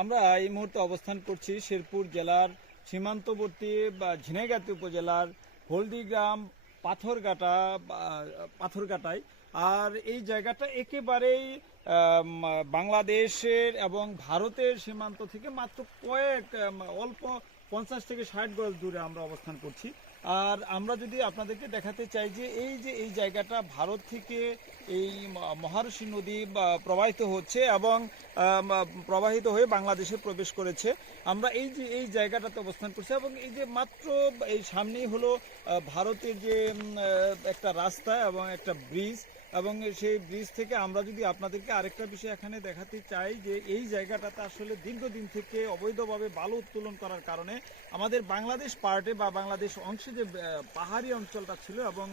আমরা এই মুহূর্তে অবস্থান করছি শেরপুর জেলার সীমান্তবর্তী ঝিনাইগাতি উপজেলার হলদিগ্রাম পাথরঘাটায়। আর এই জায়গাটা একেবারেই বাংলাদেশের এবং ভারতের সীমান্ত থেকে মাত্র অল্প 50 থেকে 60 গজ দূরে আমরা অবস্থান করছি। আর আমরা যদি আপনাদেরকে দেখাতে চাই যে এই জায়গাটা ভারত থেকে এই মহারশী নদী প্রবাহিত হচ্ছে এবং প্রবাহিত হয়ে বাংলাদেশে প্রবেশ করেছে। আমরা এই জায়গাটাতে অবস্থান করছি এবং এই যে মাত্র এই সামনেই হলো ভারতের যে একটা রাস্তা এবং একটা ব্রিজ, এবং সেই ব্রিজ থেকে আমরা যদি আপনাদেরকে আরেকটা বিষয় এখানে দেখাতে চাই যে এই জায়গাটাতে আসলে দীর্ঘদিন থেকে অবৈধভাবে বালু উত্তোলন করার কারণে আমাদের বাংলাদেশ পার্টে বা বাংলাদেশ অংশে যে পাহাড়ি অঞ্চলটা ছিল এবং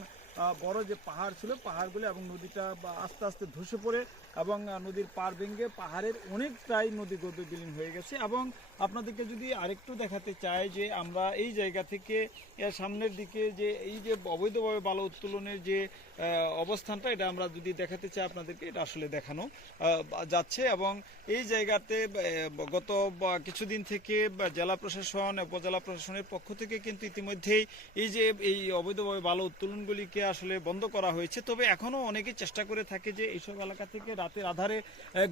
বড় যে পাহাড় ছিল পাহাড়গুলো এবং নদীটা আস্তে আস্তে ধসে পড়ে এবং নদীর পাড় ভেঙে পাহাড়ের অনেকটাই নদী গর্ভে বিলীন হয়ে গেছে। এবং আপনাদেরকে যদি আরেকটু দেখাতে চাই যে আমরা এই জায়গা থেকে এর সামনের দিকে যে এই যে অবৈধভাবে বালু উত্তোলনের যে অবস্থানটা, এটা আমরা যদি দেখাতে চাই আপনাদেরকে, এটা আসলে দেখানো যাচ্ছে। এবং এই জায়গাতে গত কিছুদিন থেকে জেলা প্রশাসন উপজেলা প্রশাসনের পক্ষ থেকে কিন্তু ইতিমধ্যেই এই অবৈধভাবে বালু উত্তোলনগুলিকে আসলে বন্ধ করা হয়েছে। তবে এখনো অনেকে চেষ্টা করে থাকে যে এইসব এলাকা থেকে রাতের আধারে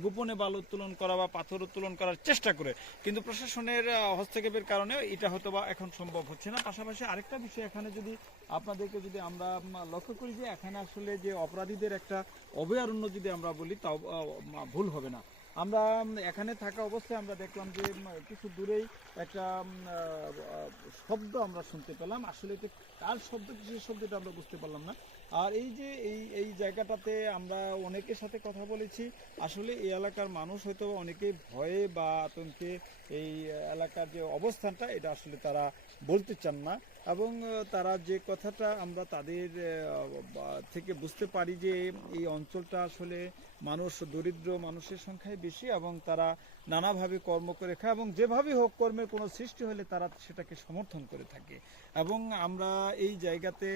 গোপনে বালু উত্তোলন করা বা পাথর উত্তোলন করার চেষ্টা করে, কিন্তু প্রশাসনের হস্তক্ষেপের কারণে এটা হয়তো বা এখন সম্ভব হচ্ছে না। পাশাপাশি আরেকটা বিষয় এখানে যদি আপনাদেরকে যদি আমরা লক্ষ্য করি যে এখানে আসলে যে অপরাধীদের একটা অভয়ারণ্য যদি আমরা বলি তাও ভুল হবে না। আমরা এখানে থাকা অবস্থায় আমরা দেখলাম যে কিছু দূরেই একটা শব্দ আমরা শুনতে পেলাম। আসলে এটা কার শব্দ, কিসের শব্দ, এটা আমরা বুঝতে পারলাম না। আর এই যে এই জায়গাটাতে আমরা অনেকের সাথে কথা বলেছি, আসলে এই এলাকার মানুষ হয়তো অনেকেই ভয়ে বা আতঙ্কে এই এলাকার যে অবস্থানটা এটা আসলে তারা বলতে চান না। এবং তারা যে কথাটা আমরা তাদের থেকে বুঝতে পারি যে এই অঞ্চলটা আসলে দরিদ্র মানুষের সংখ্যাই বেশি এবং তারা নানাভাবে কর্ম করে খায় এবং যেভাবে হোক কর্মের কোনো সৃষ্টি হলে তারা সেটাকে সমর্থন করে থাকে। এবং আমরা এই জায়গাতে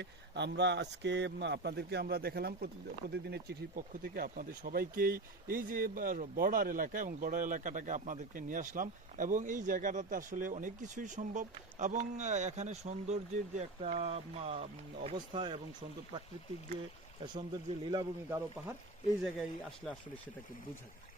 আমরা আজকে আপনাদেরকে আমরা দেখালাম প্রতিদিনের চিঠির পক্ষ থেকে আপনাদের সবাইকেই এই যে বর্ডার এলাকা এবং বর্ডার এলাকাটাকে আপনাদেরকে নিয়ে আসলাম। এবং এই জায়গাটাতে আসলে অনেক কিছুই সম্ভব এবং এখানে সৌন্দর্যের যে একটা অবস্থা এবং প্রাকৃতিক যে সৌন্দর্যের লীলাভূমি গারো পাহাড়, এই জায়গায় আসলে সেটাকে বোঝা যায়।